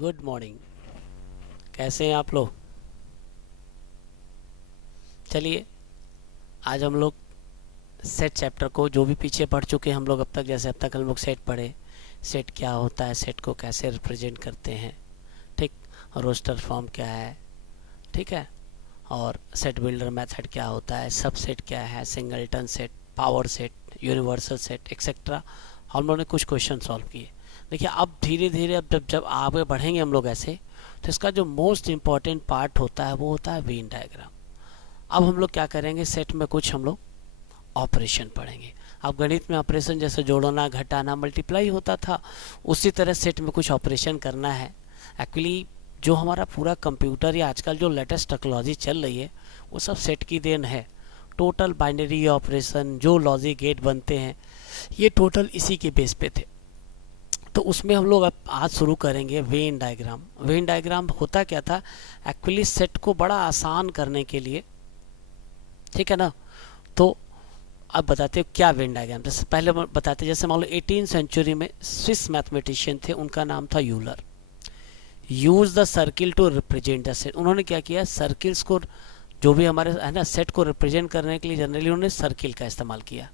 Good morning. कैसे हैं आप लोग? चलिए, आज हम लोग सेट चैप्टर को, जो भी पीछे पढ़ चुके हैं हम लोग अब तक, जैसे अब तक हम लोग सेट पढ़े, सेट क्या होता है, सेट को कैसे रिप्रेजेंट करते हैं, ठीक, रोस्टर फॉर्म क्या है, ठीक है, और सेट बिल्डर मेथड क्या होता है, सब सेट क्या है, singleton set, power set, universal set etcetera, हम लोगों ने कुछ क्वेश्चन सॉल्व किए। देखिए, अब धीरे धीरे अब जब आगे बढ़ेंगे हम लोग ऐसे, तो इसका जो मोस्ट इम्पॉर्टेंट पार्ट होता है वो होता है वेन डायग्राम। अब हम लोग क्या करेंगे, सेट में कुछ हम लोग ऑपरेशन पढ़ेंगे। अब गणित में ऑपरेशन जैसे जोड़ना, घटाना, मल्टीप्लाई होता था, उसी तरह सेट में कुछ ऑपरेशन करना है। एक्चुअली जो हमारा पूरा कंप्यूटर या आजकल जो लेटेस्ट टेक्नोलॉजी चल रही है वो सब सेट की देन है। टोटल बाइनरी ऑपरेशन, जो लॉजिक गेट बनते हैं, ये टोटल इसी के बेस पे थे। तो उसमें हम लोग अब आज शुरू करेंगे वेन डायग्राम। वेन डायग्राम होता क्या था, एक्चुअली सेट को बड़ा आसान करने के लिए, ठीक है ना। तो अब बताते हैं क्या वेन डायग्राम। जैसे पहले बताते, जैसे मान लो 18वीं सेंचुरी में स्विस मैथमेटिशियन थे, उनका नाम था Euler. Use the circle to represent the set. उन्होंने क्या किया, सर्किल्स को, जो भी हमारे है ना सेट को रिप्रेजेंट करने के लिए जनरली उन्होंने सर्किल का इस्तेमाल किया।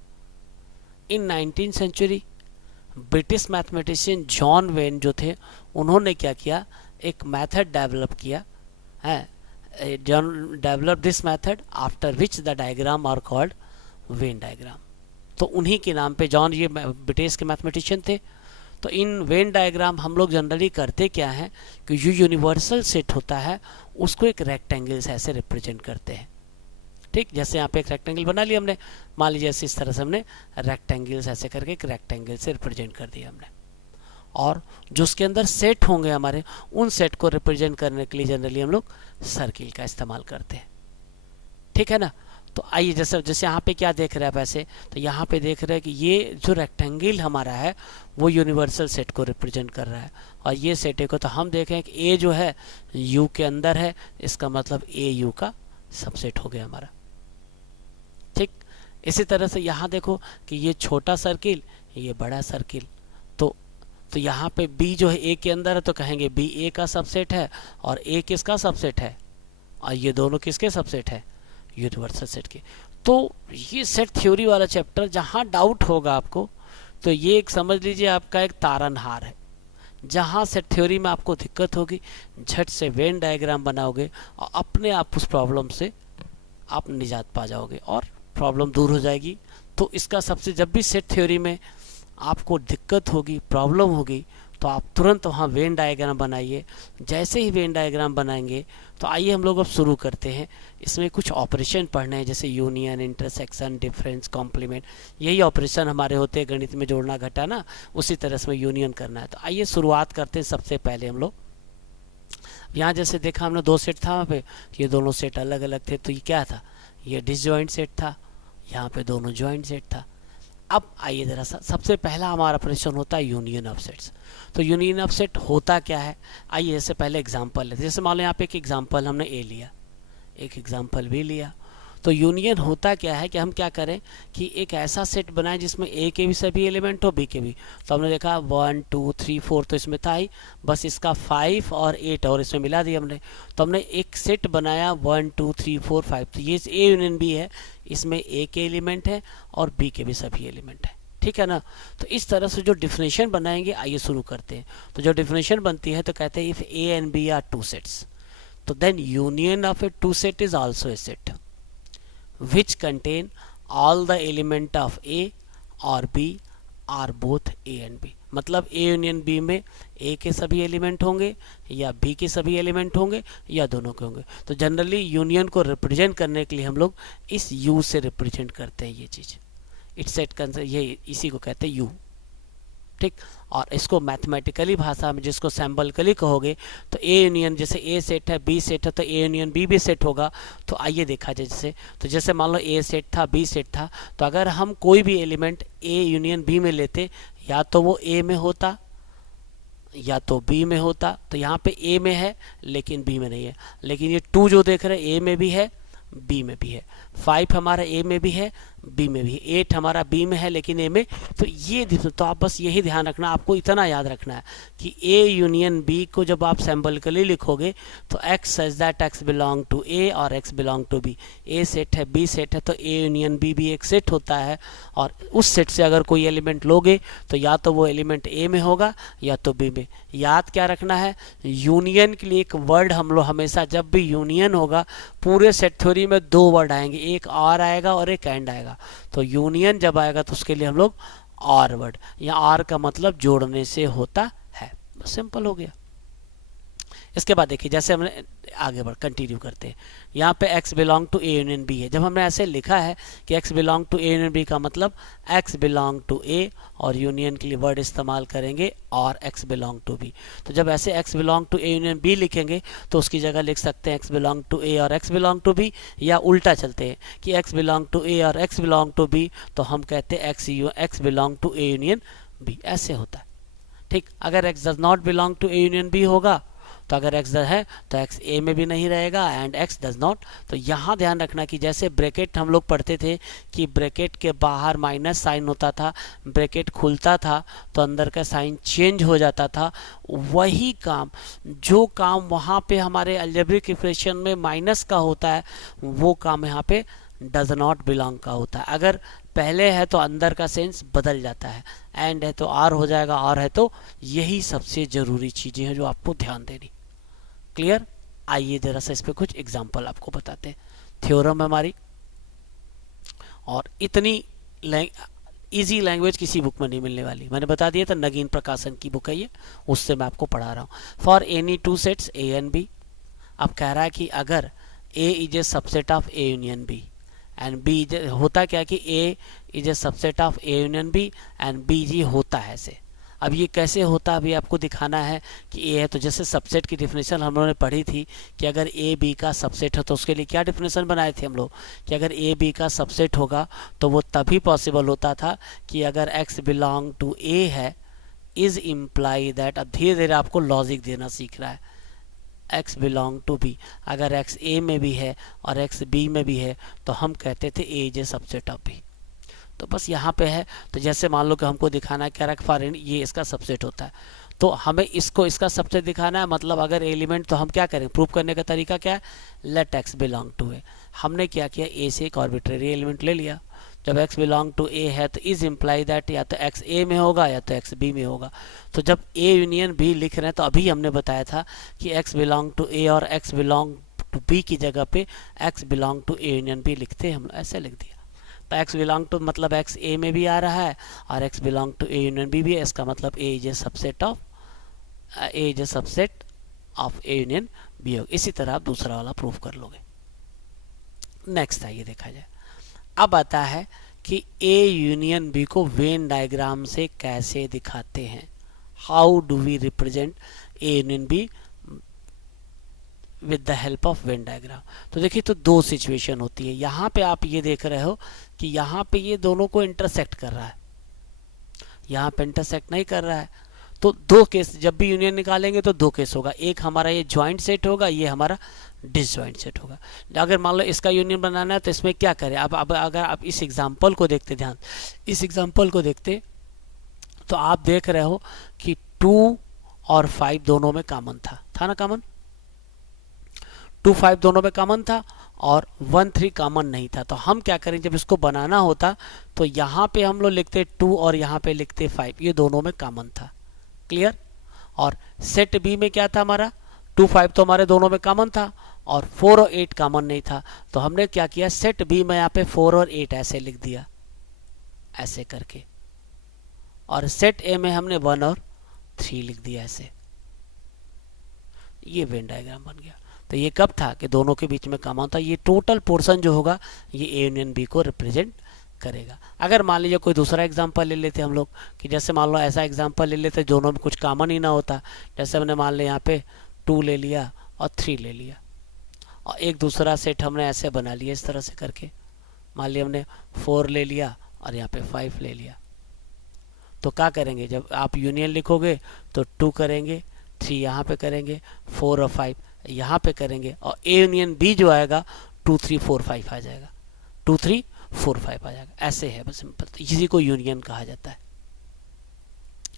इन 19वीं century British mathematician John Venn जो थे, उन्होंने क्या किया, एक मेथड डेवलप किया है। John develop this method after which the diagram are called Venn diagram. तो उन्हीं के नाम पे जॉन, ये ब्रिटिश के मैथमेटिशियन थे। तो इन वेन डायग्राम हम लोग जनरली करते क्या है कि जो यूनिवर्सल सेट होता है उसको एक रेक्टेंगल से ऐसे रिप्रेजेंट करते हैं, ठीक। जैसे यहाँ पे एक रेक्टेंगल बना लिया हमने, मान लीजिए ऐसे, इस तरह से हमने रेक्टेंगल्स ऐसे करके एक रेक्टेंगल से रिप्रेजेंट कर दिया हमने। और जो उसके अंदर सेट होंगे हमारे, उन सेट को रिप्रेजेंट करने के लिए जनरली हम लोग सर्किल का इस्तेमाल करते हैं, ठीक है ना। तो आइए, जैसे जैसे यहाँ पे क्या देख रहे हैं आप ऐसे, तो यहाँ पे देख रहे हैं कि ये जो रेक्टेंगल हमारा है वो यूनिवर्सल सेट को रिप्रेजेंट कर रहा है, और ये सेट को तो हम देखें कि ए जो है यू के अंदर है, इसका मतलब ए यू का सबसेट हो गया हमारा, ठीक। इसी तरह से यहाँ देखो कि ये छोटा सर्किल, ये बड़ा सर्किल, तो यहाँ पे B जो है A के अंदर है, तो कहेंगे B A का सबसेट है, और A किसका सबसेट है, और ये दोनों किसके सबसेट है, यूनिवर्सल सेट के। तो ये सेट थ्योरी वाला चैप्टर, जहाँ डाउट होगा आपको, तो ये एक समझ लीजिए आपका एक तारनहार है। जहाँ सेट थ्योरी में आपको दिक्कत होगी, झट से वेन डायग्राम बनाओगे और अपने आप उस प्रॉब्लम से आप निजात पा जाओगे और प्रॉब्लम दूर हो जाएगी। तो इसका सबसे, जब भी सेट थ्योरी में आपको दिक्कत होगी, प्रॉब्लम होगी, तो आप तुरंत वहाँ वेन डायग्राम बनाइए। जैसे ही वेन डायग्राम बनाएंगे, तो आइए हम लोग अब शुरू करते हैं। इसमें कुछ ऑपरेशन पढ़ने हैं, जैसे यूनियन, इंटरसेक्शन, डिफरेंस, कॉम्प्लीमेंट, यही ऑपरेशन हमारे होते हैं गणित में, जोड़ना घटाना, उसी तरह से यूनियन करना है। तो आइए शुरुआत करते हैं। सबसे पहले हम लोग यहाँ जैसे देखा हमने, दो सेट था वहाँ पे, ये दोनों सेट अलग अलग थे, तो ये क्या था, ये डिसजॉइंट सेट था, यहाँ पे दोनों जॉइंट सेट था। अब आइए जरा सा, सबसे पहला हमारा ऑपरेशन होता है यूनियन ऑफ सेट्स। तो यूनियन ऑफ सेट होता क्या है, आइए जैसे पहले एग्जांपल लेते हैं। जैसे मान लो यहाँ पे एक एग्जांपल हमने ए लिया, एक एग्जांपल बी लिया। तो यूनियन होता क्या है कि हम क्या करें कि एक ऐसा सेट बनाएं जिसमें ए के भी सभी एलिमेंट हो, बी के भी। तो हमने देखा 1 2 3 4, तो इसमें था ही, बस इसका 5 और 8 और इसमें मिला दिया हमने। तो हमने एक सेट बनाया 1 2 3 4 5। तो ये ए यूनियन बी है, इसमें ए के एलिमेंट है और बी के भी सभी एलिमेंट है, ठीक है ना। तो इस तरह से जो डिफिनेशन बनाएंगे, आइए शुरू करते हैं। तो जो डिफिनेशन बनती है, तो कहते हैं if A and B are two sets, तो then union of A two set is also a set which contain all the element of A or B are both A and B। मतलब A union B में A के सभी element होंगे या B के सभी element होंगे या दोनों के होंगे। तो जनरली यूनियन को रिप्रेजेंट करने के लिए हम लोग इस U से रिप्रेजेंट करते हैं ये चीज़। इट सेट ये इसी को कहते हैं U, ठीक। और इसको मैथमेटिकली भाषा में जिसको सिंबॉलिकली कहोगे, तो ए यूनियन, जैसे ए सेट है बी सेट है, तो ए यूनियन बी भी सेट होगा। तो आइए देखा जाए, जैसे तो जैसे मान लो ए सेट था, बी सेट था, तो अगर हम कोई भी एलिमेंट ए यूनियन बी में लेते, या तो वो ए में होता या तो बी में होता। तो यहाँ पे ए में है लेकिन बी में नहीं है, लेकिन ये टू जो देख रहे हैं ए में भी है बी में भी है। 5 हमारा ए में भी है, बी में भी, 8 हमारा बी में है लेकिन ए में, तो ये तो आप बस यही ध्यान रखना, आपको इतना याद रखना है कि ए यूनियन बी को जब आप सिंबॉलिकली लिखोगे तो x such that x belong to A और x belong to B, A set है बी सेट है तो ए यूनियन बी भी एक सेट होता है, और उस सेट से अगर कोई एलिमेंट लोगे तो या तो वो एलिमेंट ए में होगा या तो बी में। याद क्या रखना है, यूनियन के लिए एक वर्ड हम लोग हमेशा, जब भी यूनियन होगा पूरे सेट थ्योरी में दो वर्ड आएंगे, एक और आएगा और एक एंड आएगा। तो यूनियन जब आएगा तो उसके लिए हम लोग और वर्ड, या और का मतलब जोड़ने से होता है, सिंपल हो गया। इसके बाद देखिए जैसे हमने आगे बढ़ कंटिन्यू करते हैं, यहाँ पे x belong to A union B है। जब हमने ऐसे लिखा है कि x belong to A union B का मतलब x बिलोंग टू ए, और यूनियन के लिए वर्ड इस्तेमाल करेंगे और x बिलोंग टू बी। तो जब ऐसे x belong to A union B लिखेंगे तो उसकी जगह लिख सकते हैं x बिलोंग टू ए और x बिलोंग टू बी, या उल्टा चलते हैं कि x बिलोंग टू ए और x बिलोंग टू बी, तो हम कहते हैं x belong to A union B, ऐसे होता है। ठीक, अगर x does not belong to A union B होगा, तो अगर x है तो x a में भी नहीं रहेगा, एंड x डज नॉट। तो यहाँ ध्यान रखना कि जैसे ब्रैकेट हम लोग पढ़ते थे कि ब्रैकेट के बाहर माइनस साइन होता था, ब्रैकेट खुलता था तो अंदर का साइन चेंज हो जाता था, वही काम, जो काम वहाँ पे हमारे अलजेब्रिक इक्वेशन में माइनस का होता है, वो काम यहाँ पे डज नॉट बिलोंग का होता है। अगर पहले है तो अंदर का सेंस बदल जाता है, एंड है तो आर हो जाएगा, और है तो, यही सबसे ज़रूरी चीज़ें हैं जो आपको ध्यान देनी। क्लियर? आइए जरा सा इस पे कुछ एग्जांपल आपको बताते हैं। थ्योरम हमारी, और इतनी इजी लैंग्वेज किसी बुक में नहीं मिलने वाली, मैंने बता दिया था, नगीन प्रकाशन की बुक है ये, उससे मैं आपको पढ़ा रहा हूँ। For any two sets A and B, अब कह रहा है कि अगर A is A subset of A union B and B, होता क्या कि A is A subset of A union B and B जी होता है ऐसे। अब ये कैसे होता, अभी आपको दिखाना है कि ए है, तो जैसे सबसेट की डिफिनेशन हम लोगों ने पढ़ी थी कि अगर ए बी का सबसेट है, तो उसके लिए क्या डिफिनेशन बनाए थे हम लोग कि अगर ए बी का सबसेट होगा तो वो तभी पॉसिबल होता था कि अगर x बिलोंग टू ए है, इज इम्प्लाई दैट, अब धीरे धीरे आपको लॉजिक देना सीख रहा है, x बिलोंग टू बी, अगर x a में भी है और x b में भी है तो हम कहते थे a is A subset of b। तो बस यहाँ पे है, तो जैसे मान लो कि हमको दिखाना है क्या रख फॉर ये इसका सबसेट होता है, तो हमें इसको इसका सबसेट दिखाना है, मतलब अगर एलिमेंट, तो हम क्या करें, प्रूव करने का तरीका क्या है, लेट x बिलोंग टू ए। हमने क्या किया, a से एक आर्बिट्रेरी एलिमेंट ले लिया, जब x बिलोंग टू a है तो इज इम्प्लाई दैट या तो x a में होगा या तो x b में होगा। तो जब a यूनियन b लिख रहे हैं तो अभी हमने बताया था कि x बिलोंग टू a और x बिलोंग टू b की जगह पे x belong to a union b लिखते हैं, हम ऐसे लिख दिया। तो x बिलोंग टू मतलब x a में भी आ रहा है और x belong to a union b भी है, इसका मतलब a is A subset of a union b होगा। इसी तरह आप दूसरा वाला प्रूफ कर लोगे। नेक्स्ट आइए देखा जाए, अब आता है कि A यूनियन B को वेन डायग्राम से कैसे दिखाते हैं, how do we represent A union B with the help of Venn diagram. तो देखिए, तो दो सिचुएशन होती है, यहाँ पे आप ये देख रहे हो कि यहाँ पे ये दोनों को इंटरसेक्ट कर रहा है, यहाँ पे इंटरसेक्ट नहीं कर रहा है, तो दो केस, जब भी यूनियन निकालेंगे तो दो केस होगा, एक हमारा ये ज्वाइंट सेट होगा, ये हमारा डिसज्वाइंट सेट होगा। अगर मान लो इसका यूनियन बनाना है तो इसमें क्या करें, अब अगर आप इस एग्जांपल को देखते, ध्यान इस एग्जांपल को देखते, तो आप देख रहे हो कि 2 और 5 दोनों में कॉमन था ना, कॉमन 2 5 दोनों में कॉमन था और 1 3 कॉमन नहीं था। तो हम क्या करें, जब इसको बनाना होता तो यहाँ पे हम लोग लिखते 2 और यहाँ पे लिखते 5, ये दोनों में कॉमन था। क्लियर? और सेट बी में क्या था, हमारा 2 5 तो हमारे दोनों में कॉमन था और 4 और 8 कॉमन नहीं था। तो हमने क्या किया, सेट बी में यहाँ पे 4 और 8 ऐसे लिख दिया, ऐसे करके, और सेट ए में हमने 1 और 3 लिख दिया ऐसे। ये वेन डायग्राम बन गया। तो ये कब था कि दोनों के बीच में कॉमन था। ये टोटल पोर्शन जो होगा ये ए यूनियन बी को रिप्रेजेंट करेगा। अगर मान लीजिए कोई दूसरा एग्जांपल ले लेते हम लोग, कि जैसे मान लो ऐसा एग्जांपल ले लेते दोनों में कुछ कॉमन ही ना होता, जैसे हमने मान लिया यहाँ पे 2 ले लिया और 3 ले लिया, और एक दूसरा सेट हमने ऐसे बना लिया इस तरह से करके, मान लिया हमने 4 ले लिया और यहाँ पे 5 ले लिया। तो क्या करेंगे, जब आप यूनियन लिखोगे तो 2 करेंगे, 3 यहाँ पे करेंगे, 4 और 5 यहाँ पे करेंगे, और ए यूनियन बी जो आएगा 2 3 4 5 आ जाएगा। 2 3 4 5 आ जाएगा। ऐसे है बस सिंपल, तो इसी को यूनियन कहा जाता है।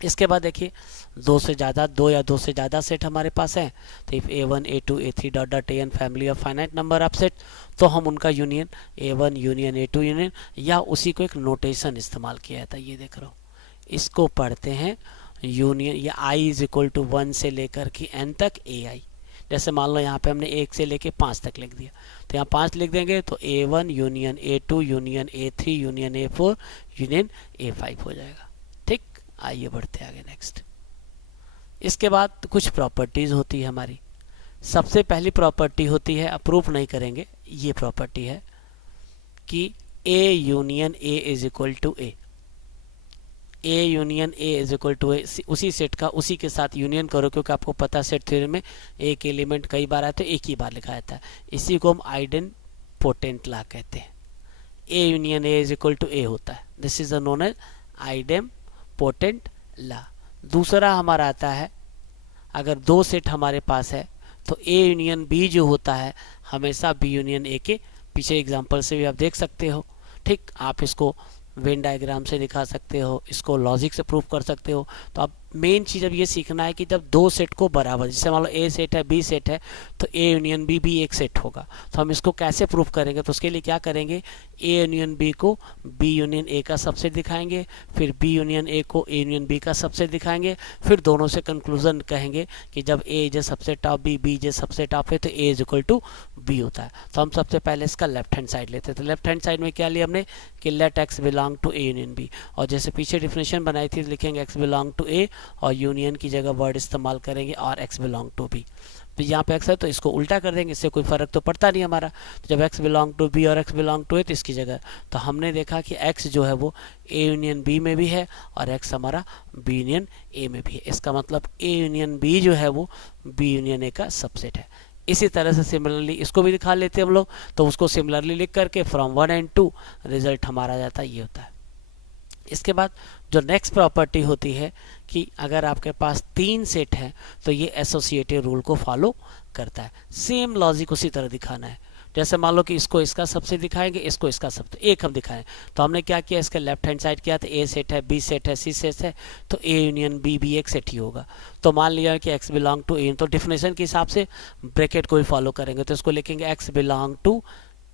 इसके बाद देखिए दो या दो से ज़्यादा सेट हमारे पास हैं, तो if A1 A2 A3 dot dot AN family of finite number of set, तो हम उनका union A1 union A2 union, या उसी को एक नोटेशन इस्तेमाल किया जाता है। ये देख रहा हूँ, इसको पढ़ते हैं यूनियन, या I इज इक्वल टू 1 से लेकर के n तक AI। जैसे मान लो यहाँ पे हमने 1 से लेके 5 तक लिख दिया, तो यहाँ 5 लिख देंगे तो A1 union A2 union A3 union A4 union A5 हो जाएगा। ठीक, आइए बढ़ते आगे नेक्स्ट। इसके बाद कुछ प्रॉपर्टीज होती है हमारी। सबसे पहली प्रॉपर्टी होती है, अप्रूव नहीं करेंगे, ये प्रॉपर्टी है कि A union A is equal to A। A union A is equal to A, उसी सेट का उसी के साथ यूनियन करो, क्योंकि आपको पता सेट थ्योरी में एक एलिमेंट कई बार आया तो एक ही बार लिखा जाता है। इसी को हम आइडेम्पोटेंट लॉ कहते हैं। A union A is equal to A होता है, this is known as idempotent law. दूसरा हमारा आता है, अगर दो सेट हमारे पास है तो A यूनियन B जो होता है हमेशा B यूनियन A के, पीछे एग्जांपल से भी आप देख सकते हो। ठीक, आप इसको वेन डायग्राम से दिखा सकते हो, इसको लॉजिक से प्रूव कर सकते हो। तो अब मेन चीज़ अब ये सीखना है कि जब दो सेट को बराबर, जैसे मान लो A सेट है B सेट है, तो A यूनियन B भी एक सेट होगा। तो हम इसको कैसे प्रूव करेंगे, तो उसके लिए क्या करेंगे, A यूनियन B को B यूनियन A का सबसेट दिखाएंगे, फिर B यूनियन A को A यूनियन B का सबसेट दिखाएंगे, फिर दोनों से कंक्लूजन कहेंगे कि जब A is subset of B, B is subset of A, तो A is equal to B होता है। तो हम सबसे पहले इसका लेफ्ट हैंड साइड लेते हैं। तो लेफ्ट हैंड साइड में क्या लिया हमने कि let x belong to A union B, और जैसे पीछे डिफिनेशन बनाई थी लिखेंगे x बिलोंग टू A, और यूनियन की जगह वर्ड इस्तेमाल करेंगे और x बिलोंग टू B। तो यहाँ पे x है तो इसको उल्टा कर देंगे, इससे कोई फर्क तो पड़ता नहीं हमारा। तो जब x बिलोंग टू B और x बिलोंग टू A, तो इसकी जगह, तो हमने देखा कि x जो है वो A यूनियन B में भी है और x हमारा B यूनियन A में भी है। इसका मतलब A यूनियन B जो है वो B यूनियन A का सबसेट है। इसी तरह से सिमिलरली इसको भी दिखा लेते हैं हम लोग, तो उसको सिमिलरली लिख करके फ्रॉम 1 and 2 रिजल्ट हमारा जाता है, ये होता है। इसके बाद जो नेक्स्ट प्रॉपर्टी होती है कि अगर आपके पास 3 सेट हैं तो ये एसोसिएटिव रूल को फॉलो करता है। सेम लॉजिक उसी तरह दिखाना है। जैसे मान लो कि इसको इसका सबसे दिखाएंगे, इसको इसका सबसे, एक हम दिखाएं, तो हमने क्या किया, इसके लेफ्ट हैंड साइड किया, तो A सेट है, B सेट है, C सेट है, तो A यूनियन B भी एक सेट ही होगा। तो मान लिया कि x बिलोंग टू A, तो डिफिनेशन के हिसाब से ब्रैकेट को ही फॉलो करेंगे, तो इसको लिखेंगे x belong to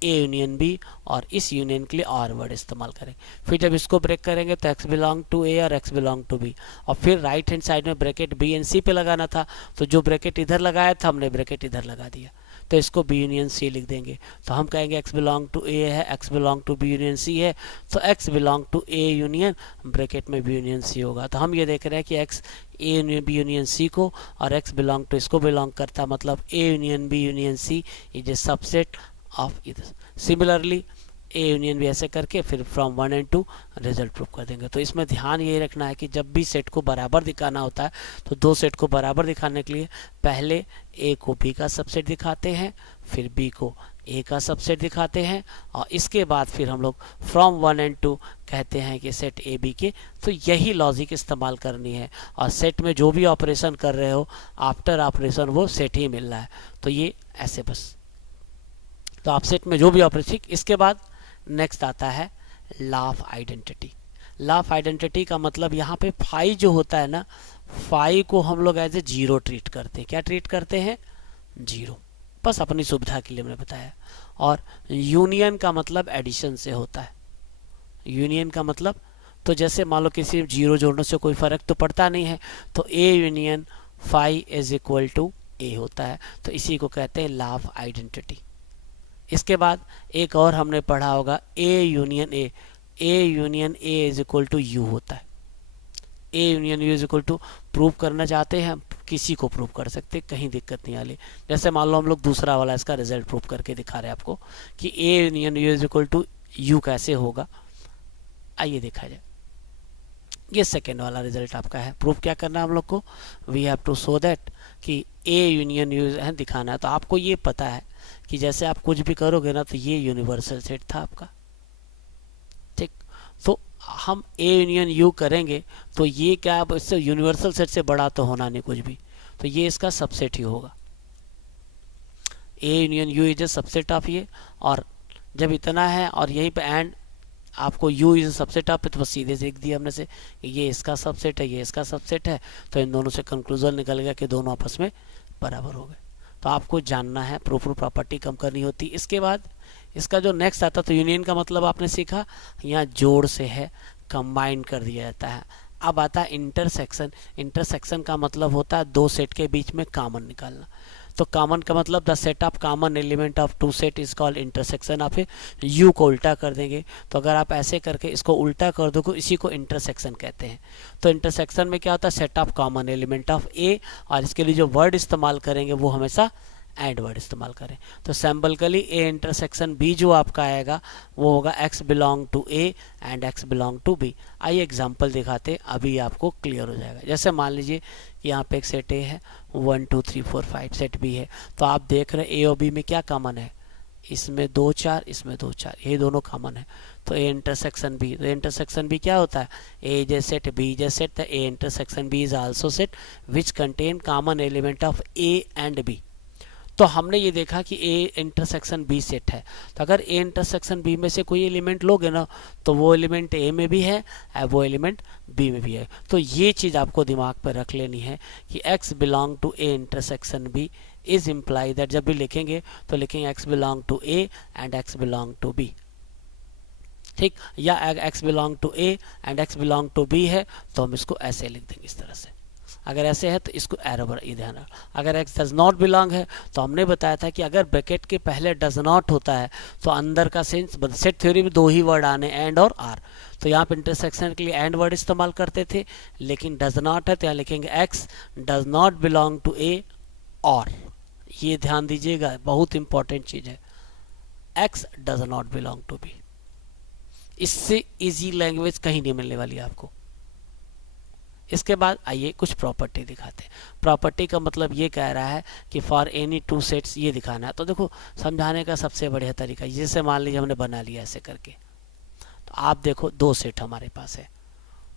A union B, और इस यूनियन के लिए और वर्ड इस्तेमाल करें। फिर जब इसको ब्रेक करेंगे तो x बिलोंग टू A और x बिलोंग टू B, और फिर राइट हैंड साइड में ब्रैकेट B एंड C पे लगाना था, तो जो ब्रैकेट इधर लगाया था हमने ब्रैकेट इधर लगा दिया, तो इसको B यूनियन C लिख देंगे। तो हम कहेंगे x बिलोंग टू A है, x belong to B union C है, तो x belong to A union bracket में B यूनियन C होगा। तो हम ये देख रहे हैं कि x A union B union C को, और x बिलोंग टू इसको बिलोंग करता है, मतलब A union B union C is a subset of इधर। सिमिलरली A यूनियन भी ऐसे करके फिर फ्रॉम 1 and 2 रिजल्ट प्रूव कर देंगे। तो इसमें ध्यान ये रखना है कि जब भी सेट को बराबर दिखाना होता है, तो दो सेट को बराबर दिखाने के लिए पहले A को B का सबसेट दिखाते हैं, फिर B को A का सबसेट दिखाते हैं, और इसके बाद फिर हम लोग फ्रॉम 1 and 2 कहते हैं कि सेट A B के। तो यही लॉजिक इस्तेमाल करनी है, और सेट में जो भी ऑपरेशन कर रहे हो आफ्टर ऑपरेशन वो सेट ही मिल रहा है, तो ये ऐसे बस। तो आप सेट में जो भी ऑपरेशन। इसके बाद नेक्स्ट आता है law of identity. Law of identity का मतलब यहाँ पे फाई जो होता है ना, फाई को हम लोग एज ए जीरो ट्रीट करते हैं। क्या ट्रीट करते हैं? जीरो, बस अपनी सुविधा के लिए मैंने बताया। और यूनियन का मतलब एडिशन से होता है। यूनियन का मतलब, तो जैसे मान लो किसी जीरो जोड़ने से कोई फर्क तो पड़ता नहीं है, तो A union phi is equal to A होता है, तो इसी को कहते हैं लॉ ऑफ आइडेंटिटी। इसके बाद एक और हमने पढ़ा होगा A union A, A union A is equal to U होता है। A union U is equal to prove करना चाहते हैं, किसी को प्रूव कर सकते, कहीं दिक्कत नहीं आली। जैसे मान लो हम लोग दूसरा वाला इसका रिजल्ट प्रूव करके दिखा रहे हैं आपको कि A union U is equal to U कैसे होगा, आइए देखा जाए। ये सेकेंड वाला रिजल्ट आपका है। प्रूफ क्या करना है हम लोग को, we have to show that कि A यूनियन U है दिखाना है। तो आपको ये पता है कि जैसे आप कुछ भी करोगे ना, तो ये यूनिवर्सल सेट था आपका, ठीक। तो हम A यूनियन U करेंगे तो ये क्या, इससे यूनिवर्सल सेट से बड़ा तो होना नहीं कुछ भी, तो ये इसका सबसेट ही होगा। A union U is a subset of ये, और जब इतना है और यहीं पे एंड आपको U इज सबसेट ऑफ, तो सीधे से लिख दिया हमने से ये इसका सबसेट है, ये इसका सबसेट है, तो इन दोनों से कंक्लूजन निकल गया कि दोनों आपस में बराबर हो गए। तो आपको जानना है, प्रूफ प्रॉपर्टी कम करनी होती। इसके बाद इसका जो नेक्स्ट आता, तो यूनियन का मतलब आपने सीखा, यहाँ जोड़ से है, कंबाइन कर दिया जाता है। अब आता है इंटरसेक्शन। इंटरसेक्शन का मतलब होता है दो सेट के बीच में कॉमन निकालना। तो कॉमन का मतलब the set of common element of two set is called intersection of A. U को उल्टा कर देंगे, तो अगर आप ऐसे करके इसको उल्टा कर दोगे, इसी को इंटरसेक्शन कहते हैं। तो इंटरसेक्शन में क्या होता है, set of common element of A, और इसके लिए जो वर्ड इस्तेमाल करेंगे वो हमेशा एंड वर्ड इस्तेमाल करें। तो सिंबलिकली ए इंटरसेक्शन बी जो आपका आएगा वो होगा x belong to A and x belong to B. आइए एग्जांपल दिखाते, अभी आपको क्लियर हो जाएगा। जैसे मान लीजिए यहाँ पे एक सेट ए है, 1 2 3 4 5, सेट बी है, तो आप देख रहे ए और बी में क्या कॉमन है, इसमें 2 4, इसमें 2 4, ये दोनों कॉमन है। तो ए इंटरसेक्शन बी, तो इंटरसेक्शन बी क्या होता है, ए जे सेट बी जे set, A intersection B is also set which contain common element of A and B. तो हमने ये देखा कि ए इंटरसेक्शन बी सेट है, तो अगर ए इंटरसेक्शन बी में से कोई एलिमेंट लोगे ना, तो वो एलिमेंट ए में भी है और वो एलिमेंट बी में भी है। तो ये चीज़ आपको दिमाग पर रख लेनी है कि x belong to A intersection B is imply that, जब भी लिखेंगे तो लिखेंगे x belong to A and x belong to B, ठीक। या x belong to A and x belong to B है तो हम इसको ऐसे लिख देंगे इस तरह से। अगर ऐसे है तो इसको एरो पर ध्यान रखना। अगर x डज नॉट बिलोंग है तो हमने बताया था कि अगर ब्रैकेट के पहले डज नॉट होता है तो अंदर का सेंस, सेट थ्योरी में दो ही वर्ड आने, एंड और आर। तो यहाँ पे इंटरसेक्शन के लिए एंड वर्ड इस्तेमाल करते थे, लेकिन डज नॉट है तो यहाँ लिखेंगे x does not belong to A और। ये ध्यान दीजिएगा, बहुत इंपॉर्टेंट चीज़ है, x does not belong to B. इससे इजी लैंग्वेज कहीं नहीं मिलने वाली आपको। इसके बाद आइए कुछ प्रॉपर्टी दिखाते हैं। प्रॉपर्टी का मतलब ये कह रहा है कि फॉर एनी टू सेट्स ये दिखाना है। तो देखो समझाने का सबसे बढ़िया तरीका, जैसे मान लीजिए हमने बना लिया ऐसे करके, तो आप देखो दो सेट हमारे पास है,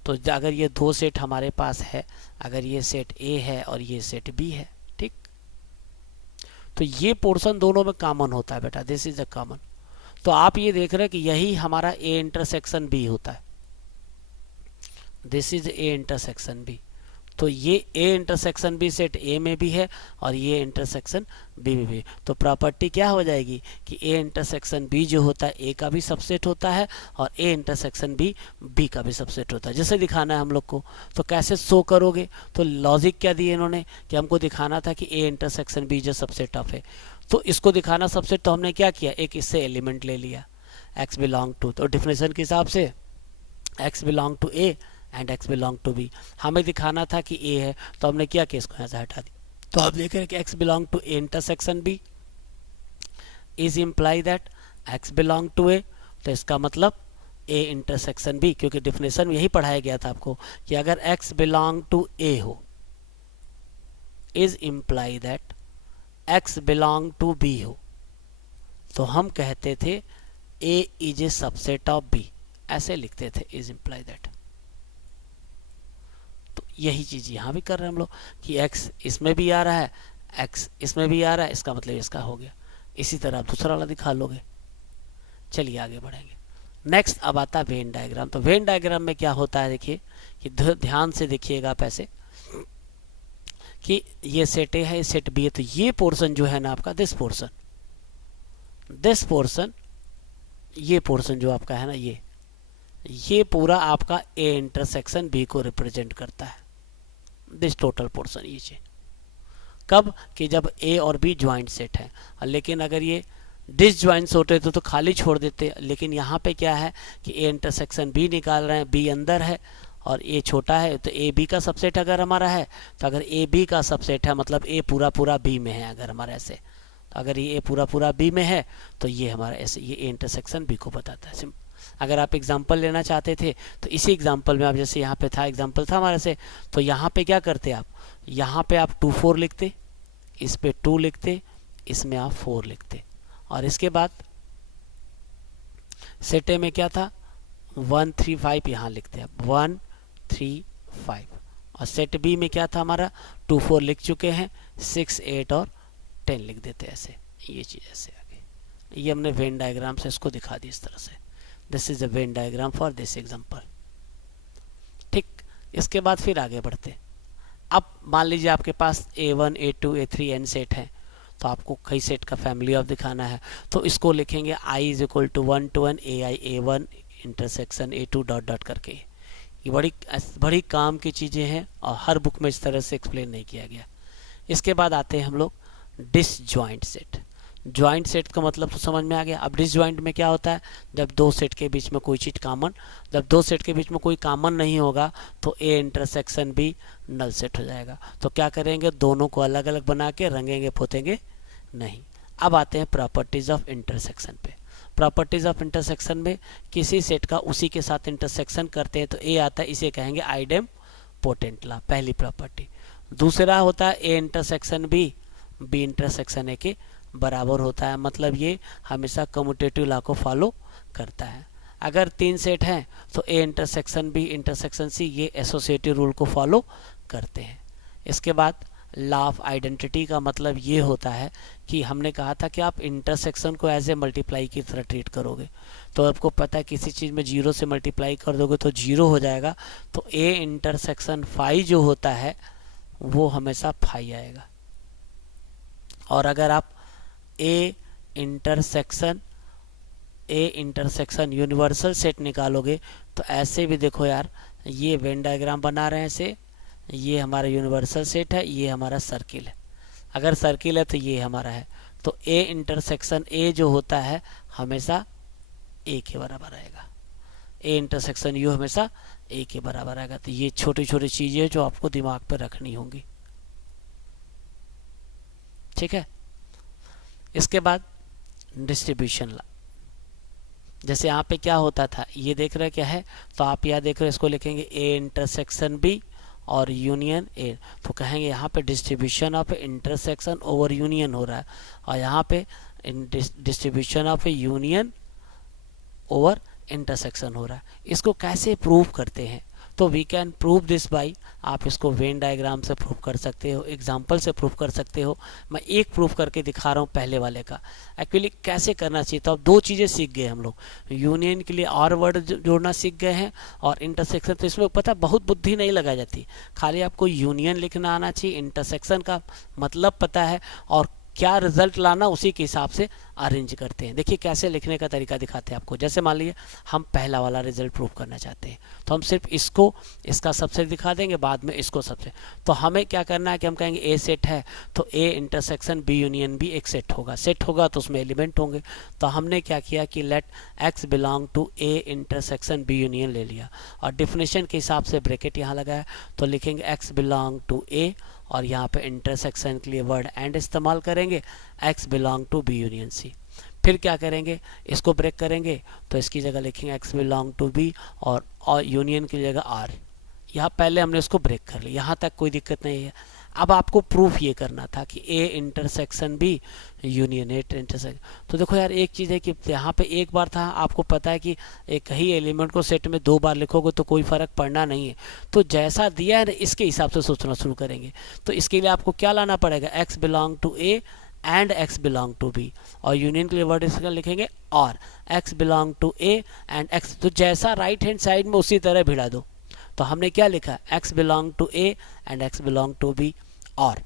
तो अगर ये दो सेट हमारे पास है, अगर ये सेट ए है और ये सेट बी है, ठीक, तो ये पोर्शन दोनों में कॉमन होता है बेटा, दिस इज अ कॉमन। तो आप ये देख रहे हैं कि यही हमारा ए इंटरसेक्शन बी होता है, this is A intersection B. तो ये A intersection B set A में भी है और ये इंटरसेक्शन बी में भी। तो प्रॉपर्टी क्या हो जाएगी कि ए इंटरसेक्शन बी जो होता है ए का भी सबसेट होता है और ए इंटरसेक्शन बी बी का भी सबसेट होता है। जैसे दिखाना है हम लोग को, तो कैसे शो करोगे, तो लॉजिक क्या दिए इन्होंने कि हमको दिखाना था कि ए इंटरसेक्शन बी जो सबसेट ऑफ है, तो इसको दिखाना सबसेट, तो हमने क्या किया, एक इससे एलिमेंट ले लिया x बिलोंग टू, तो डिफिनेशन के हिसाब से x belong to A and x belong to B. हमें दिखाना था कि a है तो हमने क्या किया, इसको यहाँ से हटा दिया। तो आप देख रहे हैं कि x belong to A intersection b is imply that x belong to a। तो इसका मतलब a इंटरसेक्शन b, क्योंकि डिफिनेशन में यही पढ़ाया गया था आपको कि अगर x बिलोंग टू a हो is imply that x belong to b हो, तो हम कहते थे a is A subset of b, ऐसे लिखते थे, इज इम्प्लाई दैट। तो यही चीज यहाँ भी कर रहे हैं हम लोग कि x इसमें भी आ रहा है, x इसमें भी आ रहा है, इसका मतलब इसका हो गया। इसी तरह आप दूसरा वाला दिखा लोगे। चलिए आगे बढ़ेंगे। नेक्स्ट अब आता है वेन डायग्राम। तो वेन डायग्राम में क्या होता है, देखिए कि ध्यान से देखिएगा आप ऐसे कि ये सेट ए है, ये सेट बी है, तो ये पोर्शन जो है ना आपका, दिस पोर्शन ये पोर्शन जो आपका है ना, ये पूरा आपका ए इंटरसेक्शन बी को रिप्रेजेंट करता है, दिस टोटल पोर्शन। ये कब कि जब ए और बी ज्वाइंट सेट है, लेकिन अगर ये डिसज्वाइंट्स होते तो खाली छोड़ देते। लेकिन यहाँ पे क्या है कि ए इंटरसेक्शन बी निकाल रहे हैं, बी अंदर है और ए छोटा है, तो ए बी का सबसेट अगर हमारा है, तो अगर ए बी का सबसेट है मतलब ए पूरा पूरा बी में है। अगर हमारा ऐसे, तो अगर ये ए पूरा पूरा बी में है तो ये हमारा ऐसे, ये ए इंटरसेक्शन बी को बताता है। अगर आप एग्जाम्पल लेना चाहते थे तो इसी एग्जाम्पल में आप, जैसे यहाँ पे था एग्जाम्पल था हमारे से, तो यहाँ पे क्या करते आप, यहाँ पे आप 2 4 लिखते, इस पे 2 लिखते, इसमें आप 4 लिखते, और इसके बाद सेट ए में क्या था 1 3 5, यहाँ लिखते आप 1 3 5, और सेट बी में क्या था हमारा 2 4 लिख चुके हैं, 6 8 और 10 लिख देते ऐसे। ये चीज़ ऐसे आगे, ये हमने वेन डायग्राम से इसको दिखा दी इस तरह से। This is a Venn diagram for this example. ठीक, इसके बाद फिर आगे बढ़ते। अब मान लीजिए आपके पास A1 A2 A3 n set है, तो आपको कई सेट का फैमिली ऑफ दिखाना है, तो इसको लिखेंगे I is equal to 1 to n AI A1 intersection A2 dot dot करके। ये बड़ी काम की चीज़ें हैं और हर बुक में इस तरह से एक्सप्लेन नहीं किया गया। इसके बाद आते हैं हम लोग डिसजॉइंट सेट। जॉइंट सेट का मतलब तो समझ में आ गया। अब डिसजॉइंट में क्या होता है, जब दो सेट के बीच में कोई चीज़ कॉमन, जब दो सेट के बीच में कोई कॉमन नहीं होगा तो ए इंटरसेक्शन भी नल सेट हो जाएगा। तो क्या करेंगे, दोनों को अलग अलग बना के रंगेंगे पोतेंगे नहीं। अब आते हैं प्रॉपर्टीज ऑफ इंटरसेक्शन पे। प्रॉपर्टीज ऑफ इंटरसेक्शन में किसी सेट का उसी के साथ इंटरसेक्शन करते हैं तो ए आता है, इसे कहेंगे आइडेम पोटेंट ला, पहली प्रॉपर्टी। दूसरा होता है A intersection B intersection A के बराबर होता है, मतलब ये हमेशा कम्यूटेटिव लॉ को फॉलो करता है। अगर तीन सेट हैं तो A intersection B intersection C ये एसोसिएटिव रूल को फॉलो करते हैं। इसके बाद लॉ ऑफ आइडेंटिटी का मतलब ये होता है कि हमने कहा था कि आप इंटरसेक्शन को एज ए मल्टीप्लाई की तरह ट्रीट करोगे, तो आपको पता है किसी चीज़ में जीरो से मल्टीप्लाई कर दोगे तो जीरो हो जाएगा, तो ए इंटरसेक्शन फाई जो होता है वो हमेशा फाई आएगा। और अगर आप ए इंटरसेक्शन यूनिवर्सल सेट निकालोगे तो ऐसे भी देखो यार, ये वेन डायग्राम बना रहे हैं से, ये हमारा यूनिवर्सल सेट है, ये हमारा सर्किल है। अगर सर्किल है तो ये हमारा है, तो ए इंटरसेक्शन ए जो होता है हमेशा ए के बराबर आएगा, ए इंटरसेक्शन यू हमेशा ए के बराबर आएगा। तो ये छोटी छोटी चीज़ें जो आपको दिमाग पर रखनी होंगी, ठीक है। इसके बाद डिस्ट्रीब्यूशन ला, जैसे यहाँ पे क्या होता था, ये देख रहे क्या है, तो आप यहाँ देख रहे इसको लिखेंगे ए इंटरसेक्शन बी और यूनियन ए, तो कहेंगे यहाँ पे distribution of intersection over union हो रहा है, और यहाँ पे distribution of union over intersection हो रहा है। इसको कैसे प्रूव करते हैं, तो we can prove this by, आप इसको वेन डायग्राम से प्रूव कर सकते हो, एग्जाम्पल से प्रूव कर सकते हो। मैं एक प्रूव करके दिखा रहा हूँ पहले वाले का, एक्चुअली कैसे करना चाहिए। तो अब दो चीज़ें सीख गए हम लोग, यूनियन के लिए और वर्ड जोड़ना सीख गए हैं, और इंटरसेक्शन, तो इसमें पता बहुत बुद्धि नहीं लगाई जाती, खाली आपको यूनियन लिखना आना चाहिए, इंटरसेक्शन का मतलब पता है, और क्या रिजल्ट लाना उसी के हिसाब से अरेंज करते हैं। देखिए कैसे लिखने का तरीका दिखाते हैं आपको। जैसे मान लीजिए हम पहला वाला रिजल्ट प्रूव करना चाहते हैं, तो हम सिर्फ इसको इसका सबसेट दिखा देंगे, बाद में इसको सबसेट। तो हमें क्या करना है कि हम कहेंगे ए सेट है तो A intersection B union B एक सेट होगा, सेट होगा तो उसमें एलिमेंट होंगे। तो हमने क्या किया कि let X belong to A intersection B union ले लिया, और डिफिनेशन के हिसाब से ब्रैकेट यहाँ लगाया, तो लिखेंगे एक्स बिलोंग टू ए, और यहाँ पे इंटरसेक्शन के लिए वर्ड एंड इस्तेमाल करेंगे, X belong to B union C. फिर क्या करेंगे, इसको ब्रेक करेंगे, तो इसकी जगह लिखेंगे एक्स बिलोंग टू बी, और यूनियन की जगह आर। यहाँ पहले हमने इसको ब्रेक कर लिया, यहाँ तक कोई दिक्कत नहीं है। अब आपको प्रूफ ये करना था कि A intersection B union A intersection. तो देखो यार एक चीज़ है कि यहाँ पे एक बार था, आपको पता है कि एक ही एलिमेंट को सेट में दो बार लिखोगे तो कोई फ़र्क पड़ना नहीं है। तो जैसा दिया है इसके हिसाब से सोचना शुरू करेंगे। तो इसके लिए आपको क्या लाना पड़ेगा, X belong to A and X belong to B, और यूनियन के लिए वर्ड इसका लिखेंगे और X belong to A and X. तो जैसा राइट हैंड साइड में उसी तरह भिड़ा दो। तो हमने क्या लिखा, X belong to A and X belong to B, और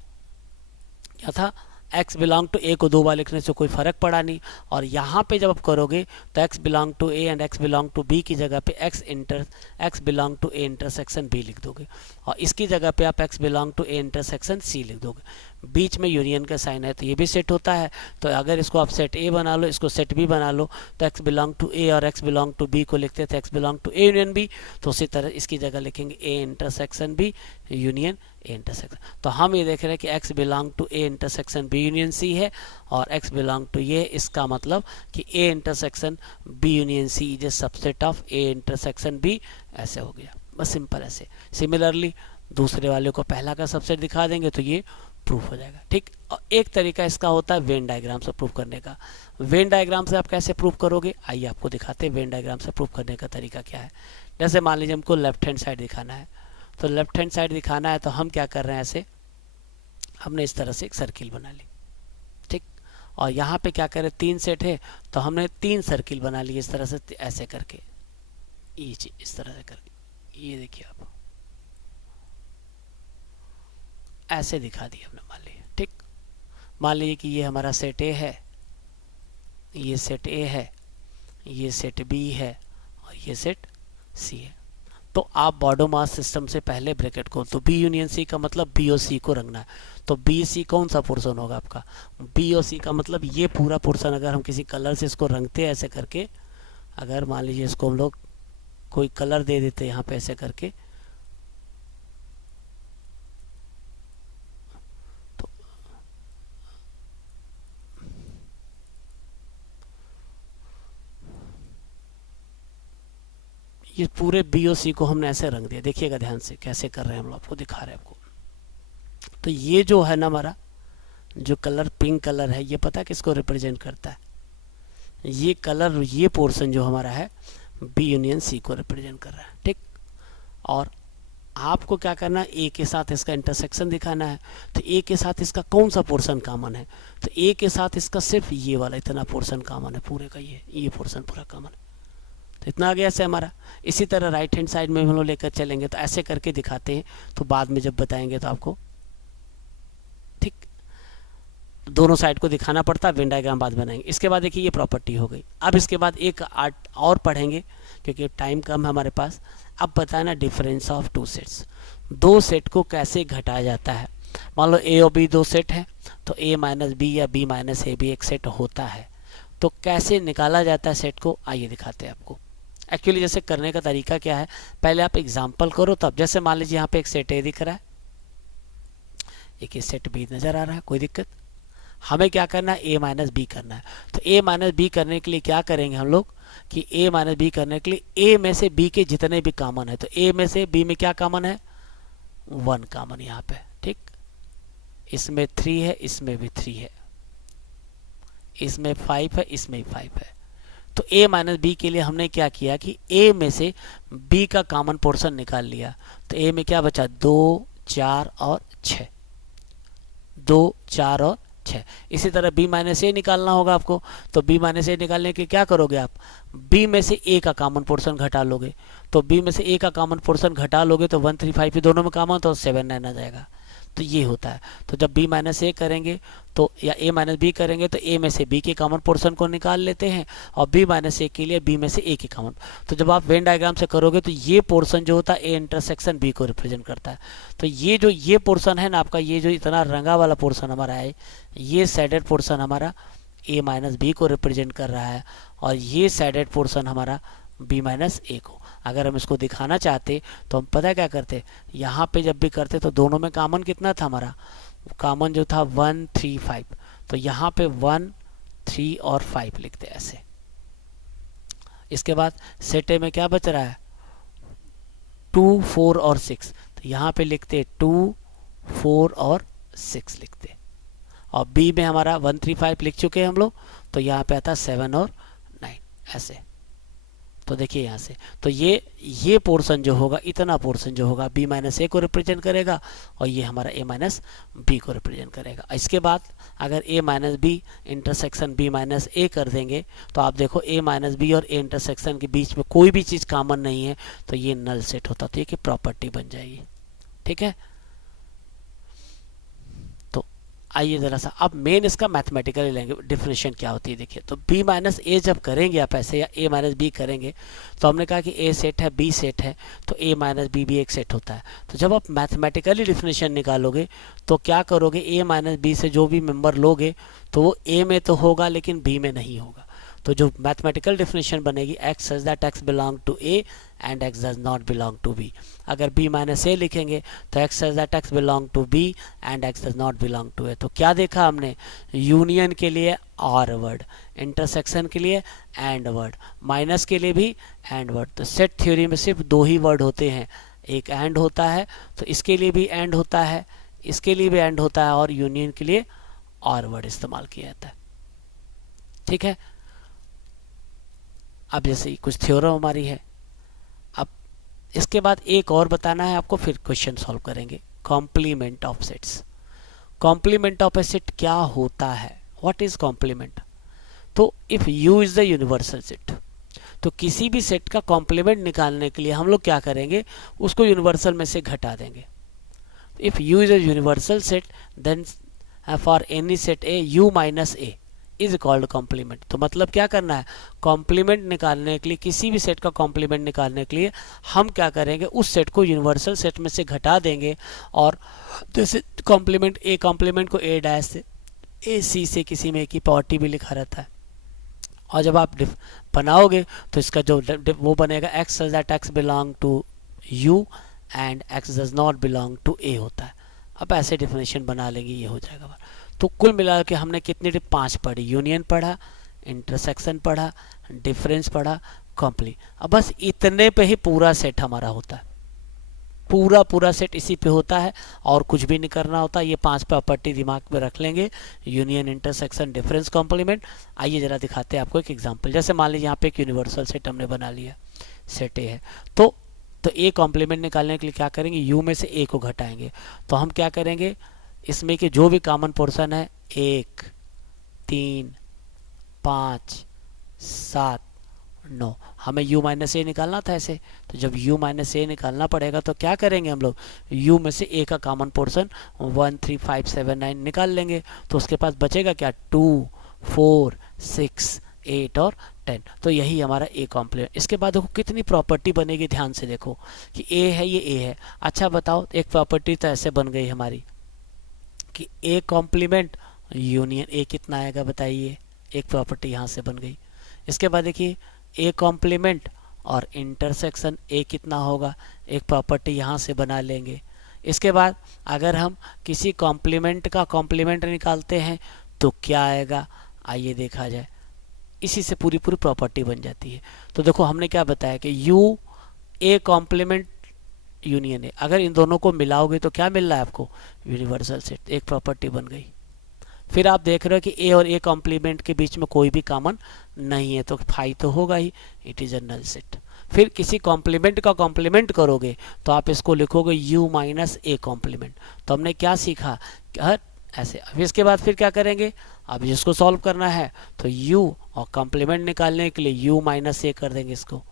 क्या था, एक्स बिलोंग टू ए को दो बार लिखने से कोई फर्क पड़ा नहीं। और यहाँ पे जब आप करोगे तो X belong to A and X belong to B की जगह पे X belong to A intersection B लिख दोगे, और इसकी जगह पे आप X belong to A intersection C लिख दोगे। बीच में यूनियन का साइन है तो ये भी सेट होता है। तो अगर इसको आप सेट ए बना लो, इसको सेट बी बना लो, तो एक्स बिलोंग टू ए और एक्स बिलोंग टू बी को लिखते थे X belong to A union B, तो उसी तरह इसकी जगह लिखेंगे A intersection B union A intersection. तो हम ये देख रहे हैं कि X belong to A intersection B union C है, और एक्स बिलोंग टू ये, इसका मतलब कि A intersection B union C is A subset of A intersection B. ऐसे हो गया, बस सिंपल ऐसे। सिमिलरली दूसरे वाले को पहला का सबसेट दिखा देंगे तो ये प्रूफ हो जाएगा, ठीक। और एक तरीका इसका होता है वेन डायग्राम से प्रूफ करने का। वेन डायग्राम से आप कैसे प्रूफ करोगे, आइए आपको दिखाते हैं वेन डायग्राम से प्रूफ करने का तरीका क्या है। जैसे मान लीजिए हमको लेफ्ट हैंड साइड दिखाना है, तो लेफ्ट हैंड साइड दिखाना है तो हम क्या कर रहे हैं, ऐसे हमने इस तरह से एक सर्किल बना ली, ठीक। और यहाँ पे क्या करें, 3 सेट है तो हमने 3 सर्किल बना लिए इस तरह से, ऐसे करके, ये चीज इस तरह से करके, ये देखिए आप ऐसे दिखा दिया हमने, मान लीजिए। ठीक, मान लीजिए कि ये हमारा सेट ए है, ये सेट ए है, ये सेट बी है और ये सेट सी है। तो आप बॉडो मास सिस्टम से पहले ब्रैकेट को, तो बी यूनियन सी का मतलब बी और सी को रंगना है। तो बी सी कौन सा पोर्शन होगा आपका, बी और सी का मतलब ये पूरा पोर्शन। अगर हम किसी कलर से इसको रंगते हैं ऐसे करके, अगर मान लीजिए इसको हम लोग कोई कलर दे देते हैं यहाँ पे ऐसे करके, तो ये पूरे बी और सी को हमने ऐसे रंग दिया। देखिएगा ध्यान से कैसे कर रहे हैं, हम आपको दिखा रहे हैं आपको। तो ये जो है ना हमारा जो कलर पिंक कलर है, ये पता है किसको रिप्रेजेंट करता है, ये कलर, ये पोर्शन जो हमारा है बी यूनियन सी को रिप्रेजेंट कर रहा है। ठीक, और आपको क्या करना है, ए के साथ इसका इंटरसेक्शन दिखाना है। तो ए के साथ इसका कौन सा पोर्शन कॉमन है, तो ए के साथ इसका सिर्फ ये वाला इतना पोर्शन कॉमन है, पूरे का ये पोर्शन पूरा कॉमन है। तो इतना आ गया ऐसे हमारा। इसी तरह राइट हैंड साइड में हम लोग लेकर चलेंगे, तो ऐसे करके दिखाते हैं, तो बाद में जब बताएंगे तो आपको, ठीक, दोनों साइड को दिखाना पड़ता है, वेन डायग्राम बाद बनाएंगे। इसके बाद देखिए ये प्रॉपर्टी हो गई। अब इसके बाद एक आर्ट और पढ़ेंगे क्योंकि टाइम कम है हमारे पास। अब बताना डिफरेंस ऑफ टू सेट्स, दो सेट को कैसे घटाया जाता है। मान लो ए और बी दो सेट है, तो ए माइनस बी या बी माइनस ए भी एक सेट होता है। तो कैसे निकाला जाता है सेट को, आइए दिखाते हैं आपको। एक्चुअली जैसे करने का तरीका क्या है, पहले आप एग्जाम्पल करो तब। जैसे मान लीजिए यहाँ पे एक सेट ए दिख रहा है, एक सेट बी नजर आ रहा है, कोई दिक्कत। हमें क्या करना है, ए माइनस बी करना है। तो ए माइनस बी करने के लिए क्या करेंगे हम लोग कि ए माइनस बी करने के लिए ए में से बी के जितने भी कॉमन है, तो ए में से बी में क्या कॉमन है, 1 कॉमन यहाँ पे। ठीक, इसमें 3 है, इसमें भी 3 है, इसमें 5 है, इसमें 5 है। तो a माइनस बी के लिए हमने क्या किया कि a में से b का कॉमन पोर्शन निकाल लिया। तो a में क्या बचा, 2, 4 और 6, 2, 4 और 6। इसी तरह b माइनस ए निकालना होगा आपको। तो b माइनस ए निकालने के क्या करोगे आप, b में से a का कॉमन पोर्शन घटा लोगे। तो b में से a का कॉमन पोर्शन घटा लोगे तो 1, 3, 5 दोनों में कॉमन, तो 7, 9 आ जाएगा। तो ये होता है। तो जब b माइनस ए करेंगे तो, या a माइनस बी करेंगे तो a में से b के कॉमन पोर्शन को निकाल लेते हैं, और b माइनस ए के लिए b में से a के कॉमन। तो जब आप वेन डायग्राम से करोगे तो ये पोर्शन जो होता है a इंटरसेक्शन b को रिप्रेजेंट करता है। तो ये जो ये पोर्शन है ना आपका, ये जो इतना रंगा वाला पोर्शन हमारा है, ये सैडेड पोर्शन हमारा a माइनस बी को रिप्रेजेंट कर रहा है, और ये सैडेड पोर्शन हमारा b माइनस ए को। अगर हम इसको दिखाना चाहते तो हम पता क्या करते, यहाँ पे जब भी करते तो दोनों में कॉमन कितना था हमारा, कॉमन जो था 1, 3, 5। तो यहाँ पे 1, 3 और 5 लिखते ऐसे। इसके बाद सेट ए में क्या बच रहा है, 2, 4 और 6। तो यहाँ पे लिखते 2, 4 और 6 लिखते। और बी में हमारा 1, 3, 5 लिख चुके हैं हम लोग, तो यहाँ पे आता 7 और 9 ऐसे। तो देखिए यहाँ से, तो ये पोर्शन जो होगा, इतना पोर्शन जो होगा b माइनस ए को रिप्रेजेंट करेगा, और ये हमारा a माइनस बी को रिप्रेजेंट करेगा। इसके बाद अगर a minus B intersection b minus A कर देंगे, तो आप देखो a माइनस बी और a इंटरसेक्शन के बीच में कोई भी चीज़ कॉमन नहीं है, तो ये नल सेट होता है। तो ये कि प्रॉपर्टी बन जाएगी। ठीक है, आइए ज़रा सा अब मेन इसका मैथमेटिकली लेंगे, डिफिनेशन क्या होती है देखिए। तो b माइनस ए जब करेंगे आप ऐसे, या a माइनस बी करेंगे, तो हमने कहा कि a सेट है, b सेट है, तो a माइनस बी भी एक सेट होता है। तो जब आप मैथमेटिकली डिफिनेशन निकालोगे तो क्या करोगे, a माइनस बी से जो भी मेंबर लोगे तो वो a में तो होगा लेकिन b में नहीं होगा। तो जो मैथमेटिकल डिफिनेशन बनेगी, x such that x belong to a and x does not belong to b। अगर b माइनस ए लिखेंगे तो x such that x belong to b and x does not belong to a। तो क्या देखा हमने, union के लिए और वर्ड, इंटरसेक्शन के लिए एंड वर्ड, माइनस के लिए भी एंड वर्ड। तो सेट थ्योरी में सिर्फ 2 ही वर्ड होते हैं, एक एंड होता है, तो इसके लिए भी एंड होता है, इसके लिए भी एंड होता है, और यूनियन के लिए और वर्ड इस्तेमाल किया जाता है। ठीक है, अब जैसे कुछ थ्योरम हमारी है, अब इसके बाद एक और बताना है आपको, फिर क्वेश्चन सॉल्व करेंगे। Complement of sets, complement of a set क्या होता है व्हाट इज कॉम्प्लीमेंट? तो if U is the universal set, तो किसी भी सेट का कॉम्प्लीमेंट निकालने के लिए हम लोग क्या करेंगे, उसको यूनिवर्सल में से घटा देंगे. If U is a universal set then for any set A U minus A is called complement. तो मतलब क्या करना है, कॉम्प्लीमेंट निकालने के लिए, किसी भी सेट का कॉम्प्लीमेंट निकालने के लिए हम क्या करेंगे, उस सेट को यूनिवर्सल सेट में से घटा देंगे. और जैसे कॉम्प्लीमेंट को ए डैश से, ए सी से, किसी में ए की पावर टी भी लिखा रहता है. और जब आप बनाओगे तो इसका जो वो बनेगा, X such that X belong to U and X does not belong to A होता है. अब ऐसे डिफिनेशन बना लेंगे, ये हो जाएगा. तो कुल मिला के हमने कितनी टिप, 5 पढ़ी. यूनियन पढ़ा, इंटरसेक्शन पढ़ा, डिफरेंस पढ़ा, कॉम्प्ली. अब बस इतने पे ही पूरा सेट हमारा होता है. पूरा सेट इसी पे होता है और कुछ भी नहीं करना होता. ये 5 प्रॉपर्टी दिमाग में रख लेंगे, यूनियन, इंटरसेक्शन, डिफरेंस, कॉम्प्लीमेंट. आइए जरा दिखाते हैं आपको एक एग्जांपल. जैसे मान लीजिए यहाँ पे एक यूनिवर्सल सेट हमने बना लिया, सेट ए है. तो ए कॉम्प्लीमेंट निकालने के लिए क्या करेंगे, यू में से ए को घटाएंगे. तो हम क्या करेंगे, इसमें के जो भी कॉमन पोर्शन है, 1, 3, 5, 7, 9, हमें u माइनस ए निकालना था ऐसे. तो जब u माइनस ए निकालना पड़ेगा तो क्या करेंगे हम लोग, u में से a का कॉमन पोर्शन 1, 3, 5, 7, 9 निकाल लेंगे. तो उसके पास बचेगा क्या, 2, 4, 6, 8 और 10. तो यही हमारा a कॉम्प्लीमेंट. इसके बाद देखो कितनी प्रॉपर्टी बनेगी, ध्यान से देखो कि a है, ये a है. अच्छा बताओ, एक प्रॉपर्टी तो ऐसे बन गई हमारी कि a कॉम्प्लीमेंट यूनियन a कितना आएगा बताइए, एक प्रॉपर्टी यहाँ से बन गई. इसके बाद देखिए a कॉम्प्लीमेंट और इंटरसेक्शन a कितना होगा, एक प्रॉपर्टी यहाँ से बना लेंगे. इसके बाद अगर हम किसी कॉम्प्लीमेंट का कॉम्प्लीमेंट निकालते हैं तो क्या आएगा, आइए देखा जाए. इसी से पूरी प्रॉपर्टी बन जाती है. तो देखो हमने क्या बताया कि u a कॉम्प्लीमेंट यूनियन है. अगर इन दोनों को मिलाओगे तो क्या मिल रहा है आपको, यूनिवर्सल सेट. एक प्रॉपर्टी बन गई. फिर आप देख रहे हो कि ए और ए कॉम्प्लीमेंट के बीच में कोई भी कॉमन नहीं है, तो फाई तो होगा ही, it is a null set. फिर किसी कॉम्प्लीमेंट का कॉम्प्लीमेंट करोगे तो आप इसको लिखोगे u माइनस ए कॉम्प्लीमेंट. तो हमने क्या सीखा, ऐसे. अब इसके बाद फिर क्या करेंगे, अब जिसको सॉल्व करना है तो u और कॉम्प्लीमेंट निकालने के लिए u माइनस ए कर देंगे इसको.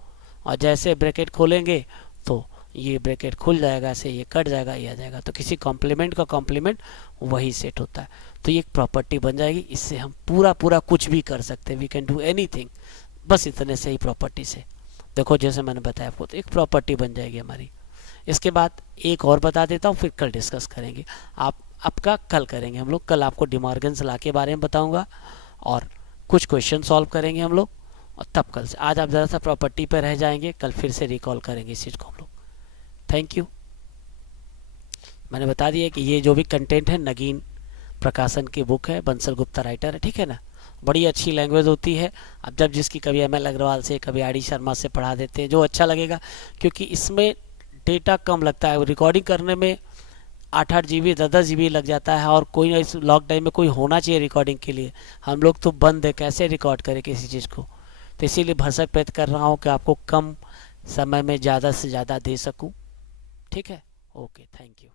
और जैसे ब्रैकेट खोलेंगे तो ये ब्रैकेट खुल जाएगा, ऐसे ये कट जाएगा, ये आ जाएगा. तो किसी कॉम्प्लीमेंट का कॉम्प्लीमेंट वही सेट होता है. तो ये एक प्रॉपर्टी बन जाएगी. इससे हम पूरा कुछ भी कर सकते हैं, वी कैन डू एनीथिंग, बस इतने से ही प्रॉपर्टी से. देखो जैसे मैंने बताया आपको, तो एक प्रॉपर्टी बन जाएगी हमारी. इसके बाद एक और बता देता हूँ, फिर कल डिस्कस करेंगे. आपका कल करेंगे हम लोग. कल आपको डिमॉर्गन्स लॉ के बारे में बताऊँगा और कुछ क्वेश्चन सॉल्व करेंगे हम लोग. और तब कल से, आज आप ज़रा सा प्रॉपर्टी पर रह जाएंगे, कल फिर से रिकॉल करेंगे इस चीज़ को हम लोग. Thank you. मैंने बता दिया कि ये जो भी कंटेंट है नगीन प्रकाशन की बुक है, बंसल गुप्ता राइटर है, ठीक है ना. बड़ी अच्छी लैंग्वेज होती है. अब जब जिसकी कभी एम एल अग्रवाल से, कभी आर डी शर्मा से पढ़ा देते हैं, जो अच्छा लगेगा, क्योंकि इसमें डेटा कम लगता है. रिकॉर्डिंग करने में 8-8 GB 10-10 GB लग जाता है. और कोई इस लॉकडाउन में कोई होना चाहिए रिकॉर्डिंग के लिए. हम लोग तो बंद है, कैसे रिकॉर्ड करें किसी चीज़ को. तो इसीलिए भरसक प्रयत्न कर रहा हूँ कि आपको कम समय में ज़्यादा से ज़्यादा दे सकूँ. ठीक है, ओके, थैंक यू.